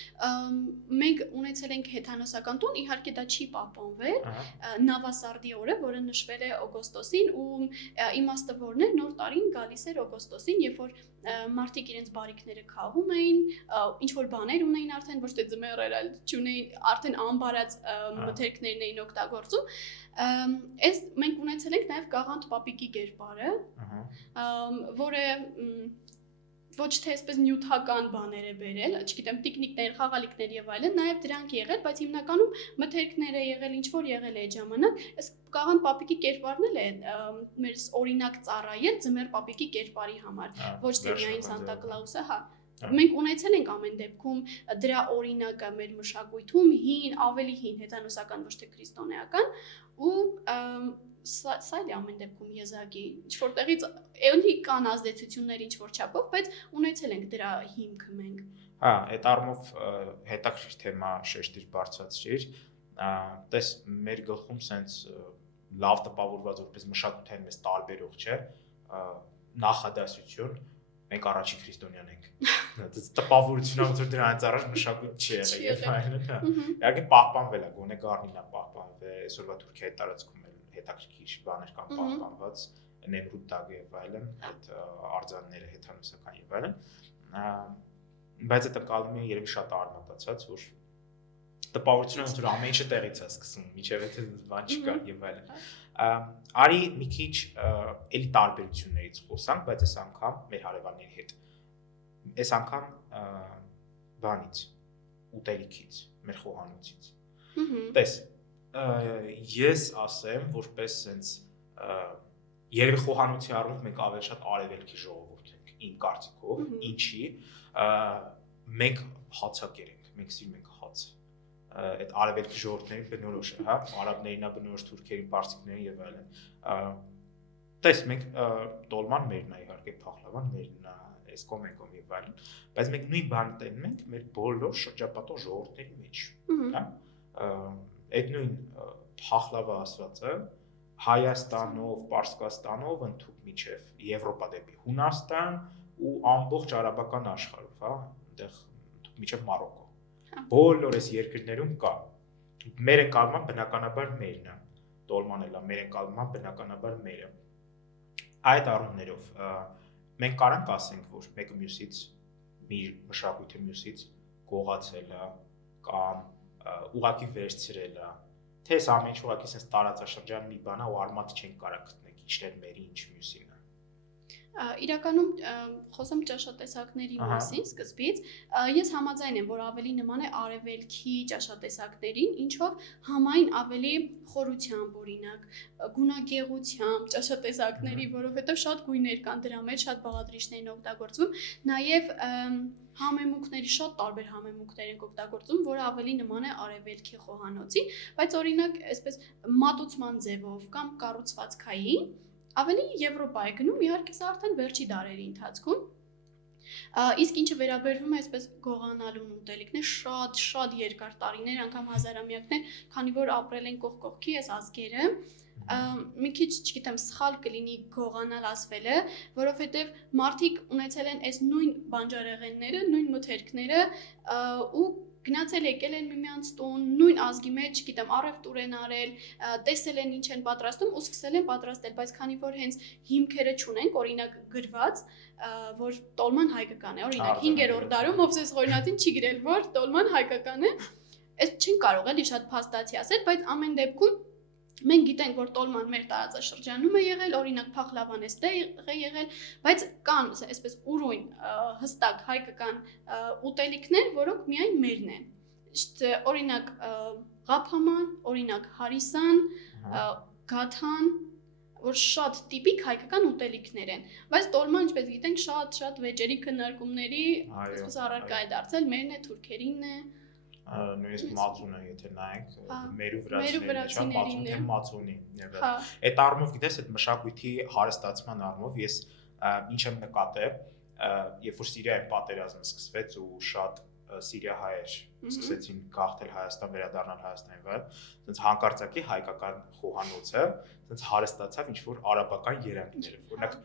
մենք ունեցել ենք հեթանոսական տոն, իհարկե դա չի պահպանվել, Նավասարդի օրը, որը նշվել է օգոստոսին ու իմաստը որն է, նոր տարին գալիս էր օգոստոսին, երբ որ մարդիկ իրենց բարիքները քաղում էին, ինչ որ բաներ ունեին արդեն, ոչ թե ձմեռեր, այլ չունեին, արդեն անբարած մթերքներն էին օգտագործում։ Այս մենք ունեցել ենք նաև Գաղանդ Պապիկի կերպարը, որը ոչ թե այսպես նյութական բաներ է բերել, չգիտեմ, տիկնիկներ, խաղալիքներ եւ այլն, նաեւ դրանք եղել, բայց հիմնականում մթերքներ է եղել, ինչ որ եղել է այդ ժամանակ, այս Գաղանդ Պապիկի կերպարն էլ է մեր օրինակ ծառայել ձմեռ Պապիկի կերպարի համար, ոչ թե միայն Սանտա Կլաուսը, հա։ Մենք ունեցել ենք ամեն դեպքում դրա օրինակը մեր մշակույթում հին, ավելի հին հեթանոսական, ոչ թե քրիստոնեական ու սա է ամեն դեպքում եզակի ինչ որտեղից էլի կան ազդեցություններ ինչ որ չափով, բայց ունեցել ենք դրա հիմքը մենք։ Հա, այդ առումով հետաքրքիր թեմա շեշտիր բարձրացրիր, տես մեր գլխում սենց լավ տպավորված որպես մշակութային մեզ տարբերող չէ, նախադասություն, մենք առաջի քրիստոնյան ենք։ Տպավորությունը ոնց որ դրանից առաջ մշակույթ չի եղել եւ այլն, հա։ Իհարկե պահպանվել է, գոնե Գառնին է պահպանվել, այսօրվա Թուրքիայի տարածքում հետաքրքիր բաներ կան պահպանված, Նեմրուդ տագը եւ այլն, այդ արձանները հեթանոսական եւ այլն, բայց այդ ընկալում է երևի շատ արմատացած, որ տպավորությունը ոնց որ ամեն ինչը տեղից է սկսում, միջև եթե բան չկար եւ այլն։ Արի մի քիչ էլի տարբերություններից խոսանք, բայց այս անգամ մեր հարևանների հետ։ Այս անգամ բանից, ուտելիքից, մեր խոհանոցից։ Տես ես ասեմ, որպես սենց երևի խոհանոցի առումով մենք ավելի շատ արևելքի ժողովուրդ ենք, իմ կարծիքով, ինչի մենք հացակեր ենք, մենք սիրում ենք հաց, այդ արևելքի ժողովուրդներին բնորոշ է, հա, արաբներին է բնորոշ, թուրքերին, պարսիկներին եւ այլն։ Տես մենք տոլման մերն է իհարկե, փախլավան մերն է, էսկոմեկոմ եւ այլն, բայց մենք նույն բանը տենում ենք մեր բոլոր շրջապատող ժողովուրդների մեջ, հա։ Այդ նույն փախլավա ասվածը Հայաստանով, Պարսկաստանով ընդհուպ միջև Եվրոպա դեպի Հունաստան ու ամբողջ արաբական աշխարհով, հա, այնտեղ միջև Մարոկո։ Բոլոր այս երկրներում կա։ Մեր ընկալումը բնականաբար մերն է, տոլման էլ է, մեր ընկալումը բնականաբար մերը։ Այդ առումներով մենք կարանք ասենք, որ մեկը մյուսից մի մշակույթը մյուսից գողացել է կամ ուղակի վերցրել է, թե այս ամեն ինչ ուղակի sense տարածաշրջան մի բան է ու արմատ չենք կարող գտնել ինչներ մերի ինչ մյուսին է։ Իրականում խոսեմ ճաշատեսակների մասին սկզբից, ես համաձայն եմ, որ ավելի նման է արևելքի ճաշատեսակներին, ինչով համայն ավելի խորությամբ օրինակ, գունագեղությամբ ճաշատեսակների, որովհետև շատ գույներ կան դրա մեջ, շատ բաղադրիչներ են օգտագործվում, նաև համեմունքների շատ տարբեր համեմունքներ են օգտագործում, որը ավելի նման է արևելքի խոհանոցի, բայց օրինակ այսպես մատուցման ձևով կամ կառուցվածքային ավելի Եվրոպա է գնում, իհարկե սա արդեն վերջի դարերի ընթացքում, Իսկ ինչը վերաբերվում է այսպես գողանալուն ուտելիքներ, շատ երկար տարիներ, անգամ հազարամյակներ, քանի որ ապրել են կողք կողքի այս ազգերը, մի քիչ, չգիտեմ, սխալ կլինի գողանալ ասվելը, որովհետև մարդիկ ունեցել են այս նույն բանջարեղենները, նույն մթերքները ու գնացել եկել են միմյանց տուն, նույն ազգի մեջ, չգիտեմ, առևտուր են արել, տեսել են ինչ են պատրաստում ու սկսել են պատրաստել, բայց քանի որ հենց հիմքերը չունենք, օրինակ գրված, որ տոլման հայկական է, օրինակ 5-րդ դարում Մովսես Խորինաթին չի գրել, որ տոլման հայկական է, այս չեն կարող էլի շատ փաստացի ասել, բայց ամեն դեպքում մենք գիտենք, որ տոլման մեր տարածաշրջանում է եղել, օրինակ փախլավան էստեղ է եղել, բայց կան այսպես ուրույն հստակ հայկական ուտելիքներ, որոնք միայն մերն են։ Օրինակ ղափաման, օրինակ հարիսան, գաթան, որ շատ տիպիկ հայկական ուտելիքներ են, բայց տոլման, ինչպես գիտենք, շատ վեճերի քննարկումների այսպես առարկա է դարձել, մերն է, թուրքերինն է։ Նույնիսկ մածունը, եթե նայենք, մերու վրացիներին է, մածունի։ Այդ առումով գիտես, այդ մշակույթի հարստացման առումով ես ինչ եմ նկատել, երբ որ Սիրիայի պատերազմը սկսվեց ու շատ սիրիահայեր սկսեցին գաղթել Հայաստան, վերադառնալ Հայաստանի վրա, այնց հանկարծակի հայկական խոհանոցը այնց հարստացավ ինչ-որ արաբական երանգներով։ Օրինակ,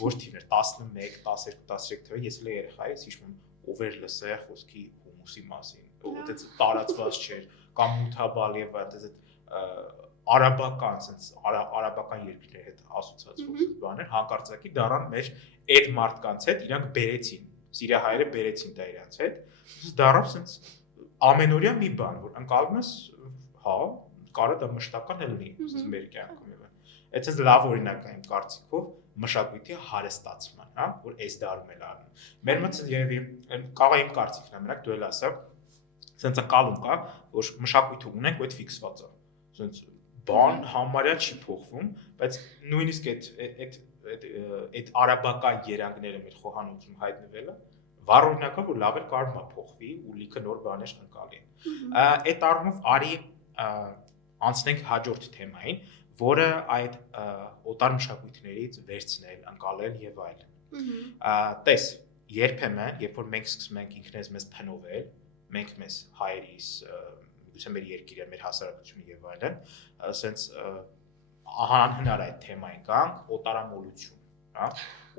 որ թիվներ 11, 12, 13 թվեր, ես էլ երեխա էի, հիշում եմ, ով էր լսել խոսքի հումուսի մասին, այդպես տարածված չէր, կամ մութաբալ եւ այդպես արաբական, sense արաբական երկրների հետ ասոցիացվող բաներ, հանկարծակի դառան մեր այդ մարդկանց հետ, իրանք բերեցին, սիրիահայերը բերեցին դա իրանց հետ, դառավ sense ամենօրյա մի բան, որ անցալում ես, հա, կարա դա մշտական լինի, sense մեր կյանքում եւ այդ sense լավ օրինակ է իմ կարծիքով մշակույթի հարստացման, հա, որ այս դարում էլ անում։ Մեր մոտ երևի կարող է իմ կարծիքն է, մենակ դու էլ ասա, sense ակալում կա, որ մշակույթը ունենք, ու այդ ֆիքսված է։ Sense բան համարյա չի փոխվում, բայց նույնիսկ այդ արաբական երանգները մեր խոհանոցում հայտնվելը վառ օրինակ է, որ լավ էլ կարող է փոխվի ու լիքը նոր բաներ ընկալի։ Այդ առումով արի անցնենք հաջորդ թեմային, որը այդ օտար մշակույթներից վերցնել, ընկալել եւ այլն։ Տես, երբեմն, երբ որ մենք սկսում ենք ինքներս մեզ փնովել, մենք մեզ հայերիս, միգուցե մեր երկիրը, մեր հասարակությունը եւ այլն, ասենց անհնար այդ թեմային կանք օտարամոլություն, հա,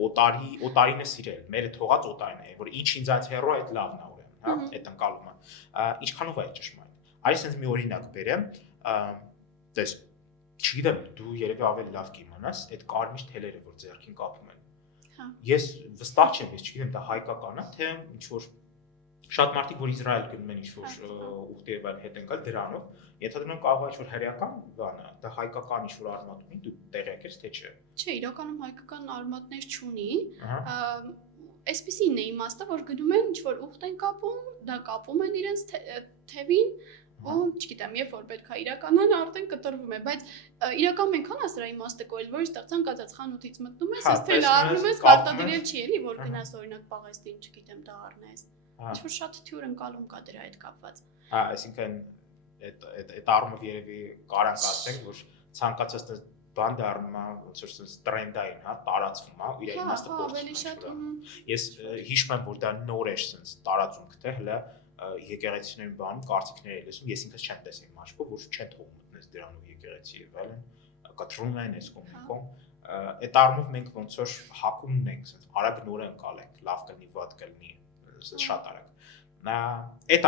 օտարինը սիրել, մերը թողած օտարին է, որ ինչ ինձանց հեռու այդ լավն է ուրեմն, հա, այդ ընկալումը։ Ինչքանով է ճշմարիտ։ Այս sense մի օրինակ բերեմ, տես, չգիտեմ, դու երևի ավելի լավ կիմանաս, այդ կարմիր թելերը, որ ձեռքին կապում են։ Ես վստահ չեմ, ես չգիտեմ, դա հայկական է, թե ինչ որ շատ մարդիկ, որ Իսրայել գնում են ինչ-որ ուխտի եւ այլ հետ են գալ դրանով, ենթադրում եմ կարող է ինչ-որ հրեական բան է, դա հայկական ինչ-որ արմատ ունի, դու տեղյակ ես, թե չէ։ Չէ, իրականում հայկական արմատներ չունի։ Այսպեսին է իմաստը, որ գնում են ինչ-որ ուխտ են կապում, դա կապում են իրենց թևին, ու չգիտեմ, երբ որ պետք է իրականան արդեն կտրվում է, բայց իրական այնքան է սրա իմաստը կոյել, որ այստեղ ցանկացած խանութից մտնում ես, ես թելը առնում ես, պարտադիրել չի էլի, որ գնաս օրինակ Պաղեստին, չգիտեմ, դա առնես։ Ինչ-որ շատ թյուր ընկալում կա դրա հետ կապված։ Հա, այսինքն այդ առումով երևի կարանք ասենք, որ ցանկացած բան դառնում է ոնց որ տրենդային, հա, տարածվում է, իր իմաստը փոխվում է։ Ես հիշում եմ, որ դա նոր էր sense տարածում գտե, հələ եկեղեցիների բանում կարծիքներ եմ լսում, ես ինքս չեմ տեսել մաշկով, որ չեն թողում մտնես դրանով եկեղեցի եւ այլն, կտրվում են այս կոմիկոն։ Այդ առումով մենք ոնց որ հակում ունենք, sense արագ նորը ընկալենք, լավ կլինի, վատ կլինի, շատ արագ։ Այդ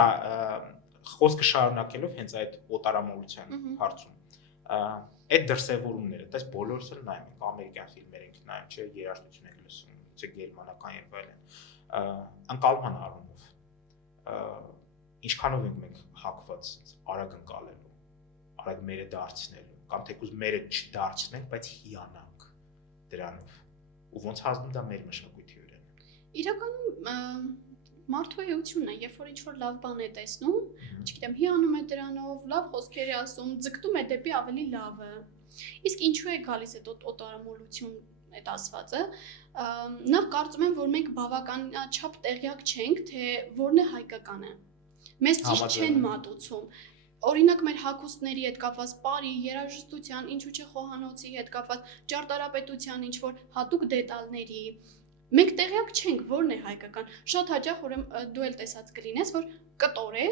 խոսքը շարունակելով հենց այդ օտարամոլության հարցում։ Այդ դրսևորումները, դες բոլորս էլ նայում ենք ամերիկյան ֆիլմեր ենք նայում, չէ, երաժշտություն ենք լսում, չէ, գերմանական եւ այլն։ Ընկալման առումով ինչքանով ենք մենք հակված արագ ընկալելու, արագ մերը դարձնելու, կամ թեկուզ մերը չդարձնենք, բայց հիանանք դրանով։ Ու ոնց հասնում դա մեր մշակույթի վրա։ Իրականում մարդու էությունն է, երբ որ ինչ-որ լավ բան է տեսնում, չգիտեմ, հիանում է դրանով, լավ խոսքեր է ասում, ձգտում է դեպի ավելի լավը։ Իսկ ինչու է գալիս այդ օտարամոլություն այդ ասվածը, նախ կարծում եմ, որ մենք բավականաչափ տեղյակ չենք, թե որն է հայկականը։ Մեզ ճիշտ չեն մատուցում։ Օրինակ մեր հագուստների հետ կապված պարի, երաժշտության, ինչու՞ չէ խոհանոցի հետ կապված ճարտարապետության ինչ-որ հատուկ դետալների, մենք տեղյակ չենք որն է հայկական։ Շատ հաճախ ուրեմն դու էլ տեսած կլինես, որ կտոր է,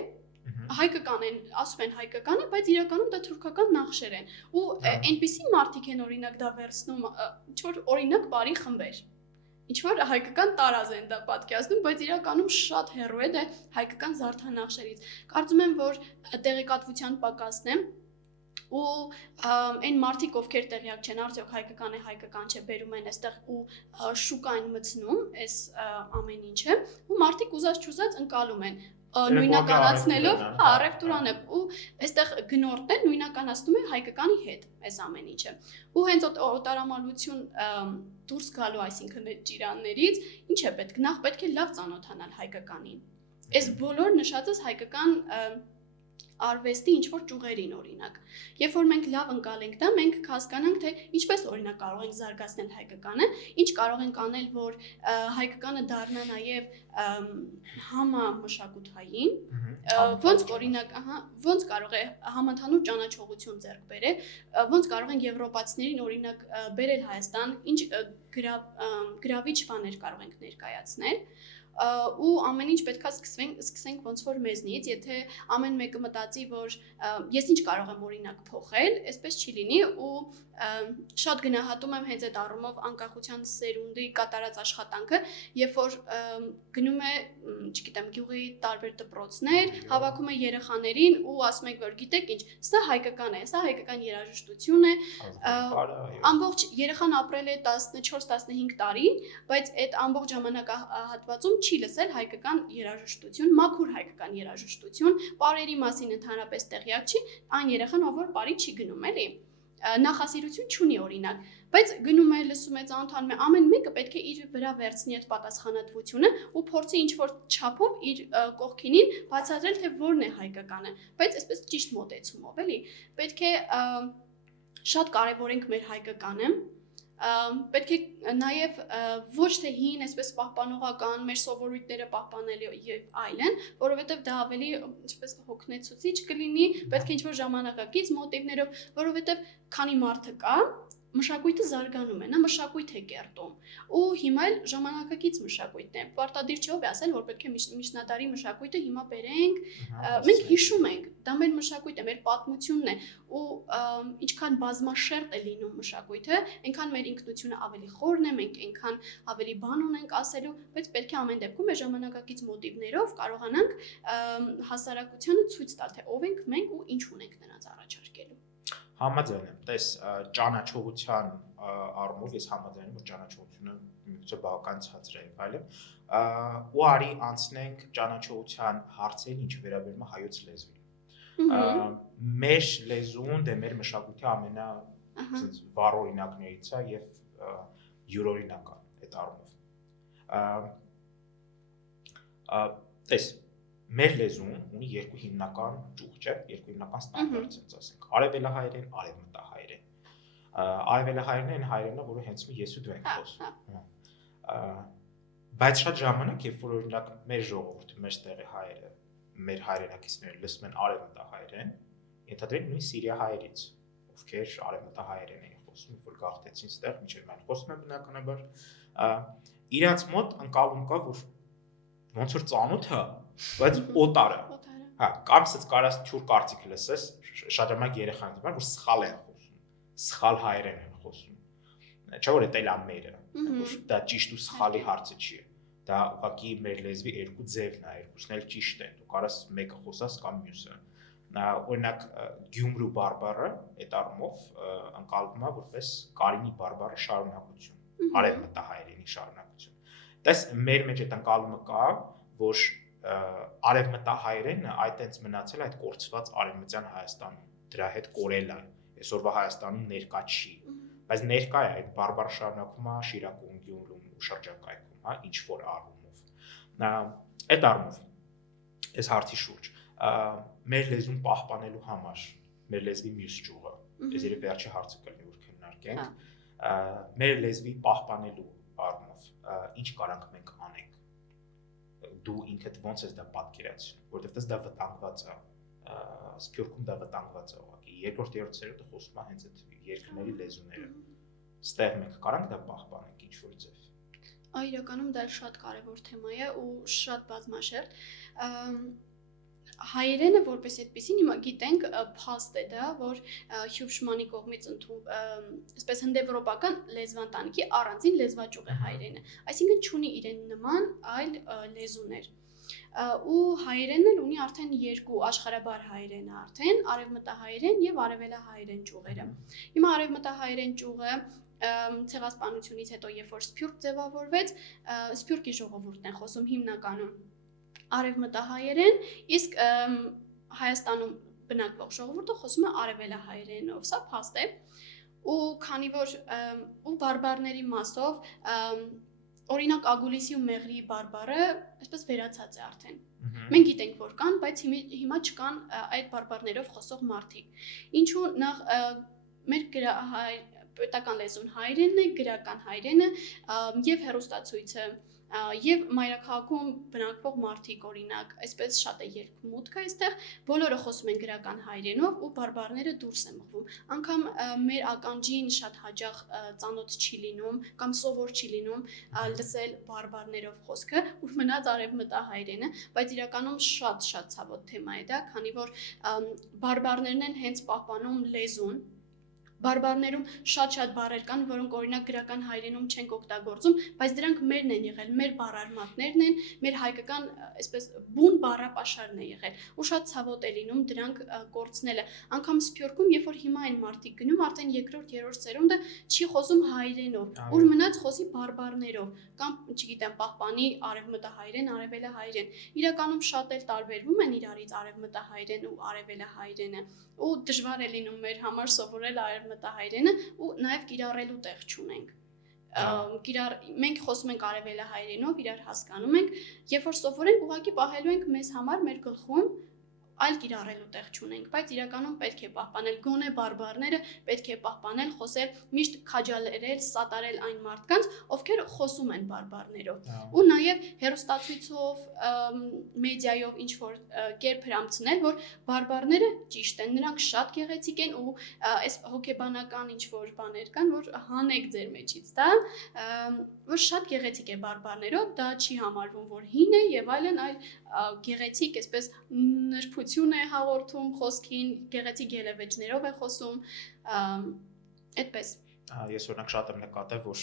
հայկական են, ասում են հայկական է, բայց իրականում դա թուրքական նախշեր են։ Ու այնպիսի մարդիկ են օրինակ դա վերցնում, ինչ որ օրինակ բարի խմբեր։ Ինչ որ հայկական տարազ են դա պատկերացնում, բայց իրականում շատ հեռու է դա հայկական զարդանախշերից։ Կարծում եմ, որ տեղեկատվության պակասն է ու այն մարդիկ, ովքեր տեղյակ չեն, արդյոք հայկական է, հայկական չէ, բերում են այստեղ ու շուկային մտցնում այս ամեն ինչը, ու մարդիկ ուզած-չուզած ընկալում են նույնականացնելով, առևտուրան է ու այստեղ գնորդն է նույնականացնում է հայկականի հետ այս ամեն ինչը։ Ու հենց օտարամոլություն դուրս գալու, այսինքն այդ ճիրաններից, ինչ է պետք, նախ պետք է լավ ծանոթանալ հայկականին։ Այս բոլոր նշածս հայկական արվեստի ինչ որ ճյուղերին օրինակ։ Երբ որ մենք լավ ընկալենք դա, մենք կհասկանանք, թե ինչպես օրինակ կարող ենք զարգացնել հայկականը, ինչ կարող ենք անել, որ հայկականը դառնա նաև համամշակութային, ոնց օրինակ, ոնց կարող է համընդհանուր ճանաչողություն ձեռք բերել, ոնց կարող են եվրոպացիներին օրինակ բերել Հայաստան, ինչ գրավիչ բաներ կարող ենք ներկայացնել ու ամեն ինչ պետքա սկսենք ոնց որ մեզնից, եթե ամեն մեկը մտածի, որ ես ինչ կարող եմ օրինակ փոխել, այսպես չի լինի ու շատ գնահատում եմ հենց այդ առումով անկախության սերունդի կատարած աշխատանքը, երբ որ գնում է, չգիտեմ, գյուղի տարբեր դպրոցներ, հավաքում է երեխաներին ու ասում եք, որ գիտեք ինչ, սա հայկական է, սա հայկական երաժշտություն է, ամբողջ երեխան ապրել է 14-15 տարի, բայց այդ ամբողջ ժամանակահատվածում չի լսել հայկական երաժշտություն, մաքուր հայկական երաժշտություն, պարերի մասին ընդհանրապես տեղյակ չի, այն երեխան ով որ պարի չի գնում, էլի, նախասիրություն չունի օրինակ, բայց գնում է, լսում է, ծանոթանում է, ամեն մեկը պետք է իր վրա վերցնի այդ պատասխանատվությունը ու փորձի ինչ-որ չափով իր կողքինին բացատրել, թե որն է հայկականը, բայց այսպես ճիշտ մոտեցումով, էլի, պետք է շատ կարևորենք մեր հայկականը, պետք է նաև ոչ թե հին, այսպես պահպանողական, մեր սովորույթները պահպանել եւ այլն, որովհետեւ դա ավելի ինչպես հոգնեցուցիչ կլինի, պետք է ինչ-որ ժամանակակից մոտիվներով, որովհետեւ քանի մարդը կա, մշակույթը զարգանում է, նա մշակույթ է կերտում ու հիմա էլ ժամանակակից մշակույթն է, պարտադիր չէ ով է ասել, որ պետք է միջնադարի մշակույթը հիմա բերենք, մենք հիշում ենք, դա մեր մշակույթն է, մեր պատմությունն է ու ինչքան բազմաշերտ է լինում մշակույթը, այնքան մեր ինքնությունը ավելի խորն է, մենք այնքան ավելի բան ունենք ասելու, բայց պետք է ամեն դեպքում մեր ժամանակակից մոտիվներով կարողանանք հասարակությանը ցույց տալ, թե ով ենք մենք ու ինչ ունենք նրանց առաջարկելու։ Համաձայն եմ, տես ճանաչողության առումով ես համաձայն եմ, որ ճանաչողությունը միգուցե բավական ցածր է, այլն ու արի անցնենք ճանաչողության հարցերին, ինչը վերաբերում է հայոց լեզվին։ Մեր լեզուն դե մեր մշակույթի ամենա վառ օրինակներից է եւ յուրօրինական այդ առումով։ Տես մեր լեզուն ունի երկու հիմնական ճյուղ, չէ՞, երկու հիմնական ստանդարտ ենք ասենք, արևելահայերեն, արևմտահայերեն։ Արևելահայերենը այն հայերենը, որը հենց ես ու դու ենք խոսում։ Բայց շատ ժամանակ, երբ որ օրինակ մեր ժողովուրդը, մեր տեղի հայերը, մեր հայրենակիցները լսում են արևմտահայերեն, ենթադրենք նույն սիրիահայերից, ովքեր արևմտահայերեն էին խոսում, որ գաղթեցին ստեղ, մինչև այն խոսում են բնականաբար, իրանց մոտ ընկալում կա, որ ոնց որ ծանոթ է, բայց օտար է։ Հա, կամ ասած կարաս թյուր կարծիք լսես, շատ ժամանակ երեխան դիման, որ սխալ են խոսում, սխալ հայերեն են խոսում։ Չէ՞ որ դա էլ մերը, որ դա ճիշտ ու սխալի հարցը չի։ Դա ուղղակի մեր լեզվի երկու ձևն է, երկուսն էլ ճիշտ են։ Դու կարաս մեկը խոսաս կամ մյուսը։ Օրինակ Գյումրու բարբառը այդ առումով ընկալվում է որպես Կարինի բարբառի շարունակություն, արևմտահայերենի շարունակություն։ Դες մեր մեջ այդ ընկալումը կա, որ արևմտահայերենը այդտենց մնացել այդ կորցված արևմտյան Հայաստանում, դրա հետ կորել է, այսօրվա Հայաստանում ներկա չի, բայց ներկա է այդ բարբառ շարունակումը Շիրակում, Գյումրում ու շրջակայքում, հա, ինչ որ առումով։ Այդ առումով այս հարցի շուրջ մեր լեզուն պահպանելու համար, մեր լեզվի մյուս ճյուղը, այս երբ վերջի հարցը կլինի, որ քննարկենք, մեր լեզվի պահպանելու առումով ինչ կարանք մենք անենք։ Դու ինքդ ոնց ես դա պատկերացնում, որովհետև դա վտանգված է, Սփյուռքում դա վտանգված է ուղղակի, երկրորդ երրորդ սերունդը խոսում է հենց այդ երկրների լեզուները։ Ստեղ մենք կարանք դա պահպանենք ինչ որ ձև։ Այ իրականում դա շատ կարևոր թեմա է ու շատ բազմաշերտ։ Հայերենը որպես այդպեսին հիմա գիտենք փաստ է դա, որ Հյուբշմանի կողմից այսպես հնդեվրոպական լեզվանտանիքի առանձին լեզվաճյուղ է հայերենը, այսինքն չունի իրեն նման այլ լեզուներ։ Ու հայերենն էլ ունի արդեն երկու աշխարհաբար հայերենը արդեն, արևմտահայերեն եւ արևելահայերեն ճյուղերը։ Հիմա արևմտահայերեն ճյուղը ցեղասպանությունից հետո երբ որ Սփյուռք ձևավորվեց, Սփյուռքի ժողովուրդն է խոսում հիմնականում արևմտահայերեն, իսկ Հայաստանում բնակվող ժողովուրդը խոսում է արևելահայերենով, սա փաստ է։ Ու քանի որ ու բարբարների մասով օրինակ Ագուլիսի ու Մեղրիի բարբարը այսպես վերացած է արդեն։ Մենք գիտենք որ կան, բայց հիմա չկան այդ բարբարներով խոսող մարդիկ։ Ինչու նախ մեր պետական լեզուն հայերենն է, գրական հայերենը եւ հեռուստացույցը եւ մայրաքաղաքում բնակվող մարդիկ օրինակ, այսպես շատ է երկմուտք այստեղ, բոլորը խոսում են գրական հայերենով ու բարբարները դուրս են մղվում։ Անկամ մեր ականջին շատ հաճախ ծանոթ չի լինում կամ սովոր չի լինում լսել բարբարներով խոսքը, ու մնաց արևմտահայերենը, բայց իրականում շատ ցավոտ թեմա է դա, քանի որ բարբարներն են հենց պահպանում լեզուն։ Բարբարներում շատ բառեր կան, որոնք օրինակ գրական հայերենում չենք օգտագործում, բայց դրանք մերն են եղել, մեր բառարմատներն են, մեր հայկական այսպես բուն բառապաշարն է եղել, ու շատ ցավոտ է լինում դրանք կորցնելը։ Անկամ Սփյուռքում, երբ որ հիմա են մարդիկ գնում, արդեն երկրորդ, երրորդ սերունդը չի խոսում հայերենով, ուր մնաց խոսի բարբարներով, կամ չգիտեմ, պահպանի արևմտահայերեն, արևելահայերեն։ Իրականում շատ էլ տարբերվում են իրարից արևմտահայերեն ու արևելահայերենը, ու դժվար է լինում մեր համար սովորել արևմտահայերենը ու նաև կիրառելու տեղ չունենք։ Մենք խոսում ենք արևելահայերենով, իրար հասկանում ենք, երբ որ սովորենք, ուղղակի պահելու ենք մեզ համար մեր գլխում, այլ կիրառելու տեղ չունենք, բայց իրականում պետք է պահպանել գոնե բարբարները, պետք է պահպանել, խոսել, միշտ քաջալերել, սատարել այն մարդկանց, ովքեր խոսում են բարբարներով։ Ու նաև հեռուստացույցով, մեդիայով ինչ որ կերպ հրամցնել, որ բարբարները ճիշտ են, նրանք շատ գեղեցիկ են ու այս հոգեբանական ինչ որ բաներ կան, որ հանեք ձեր մեջից, դա, որ շատ գեղեցիկ է բարբարներով, դա չի համարվում, որ հին է եւ այլն, այլ գեղեցիկ, այսպես նրբություն է հաղորդում խոսքին, գեղեցիկ ելևէջներով է խոսում, այդպես։ Ես օրինակ շատ եմ նկատել, որ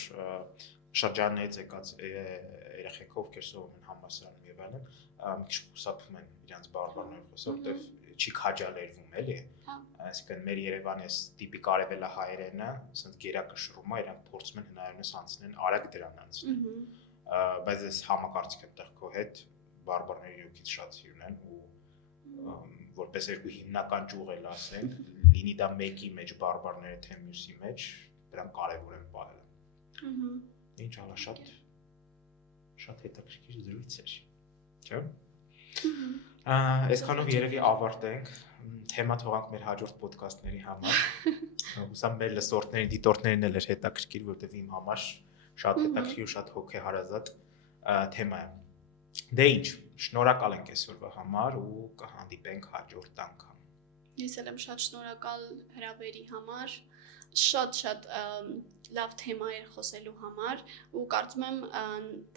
շրջաններից եկած երեխեքով ովքեր սովորում են համալսարանում եւ այլն, մի քիչ խուսափում են իրենց բարբարներով խոսել, որտեվ չի քաջալերվում, էլի։ Այսինքն մեր Երևանի այս տիպիկ արևելահայերենը, ասենք գերակշռում է, իրանք փորձում են հնարավորինս անցնել արագ դրան անցնել։ Բայց ես համակարծիք եմ տեղ քո հետ, բարբարների յուքից շատ սիրուն են ու որպես երկու հիմնական ճյուղ էլ ասենք, լինի դա մեկի մեջ բարբարները թե մյուսի մեջ, դրանք կարևոր են պահելը։ Ինչ ալա շատ հետաքրքիր զրույց էր, չէ՞։ Այսքանով երևի ավարտենք, թեմա թողանք մեր հաջորդ ոդկասթների համար։ Հուսամ մեր լսողներին, դիտողներին էլ էր հետաքրքիր, որտեղ իմ համար շատ հետաքրքիր ու շատ հոգեհարազատ թեմա է։ Դե ինչ, շնորհակալ ենք այսօրվա համար ու կհանդիպենք հաջորդ անգամ։ Ես էլ եմ շատ շնորհակալ հրավերի համար, շատ լավ թեմա էր խոսելու համար ու կարծում եմ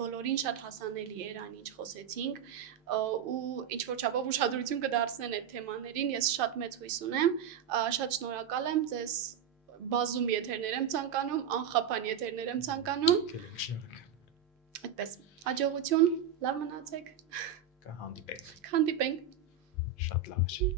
բոլորին շատ հասանելի էր այն ինչ խոսեցինք ու ինչ որ չափով ուշադրություն կդարձնեն այդ թեմաներին, ես շատ մեծ հույս ունեմ, շատ շնորհակալ եմ ձեզ, բազում եթերներ եմ ցանկանում, անխափան եթերներ եմ ցանկանում։ Այդպես, հաջողություն, լավ մնացեք։ Կհանդիպենք։ Կհանդիպենք։ Շատ լավ է։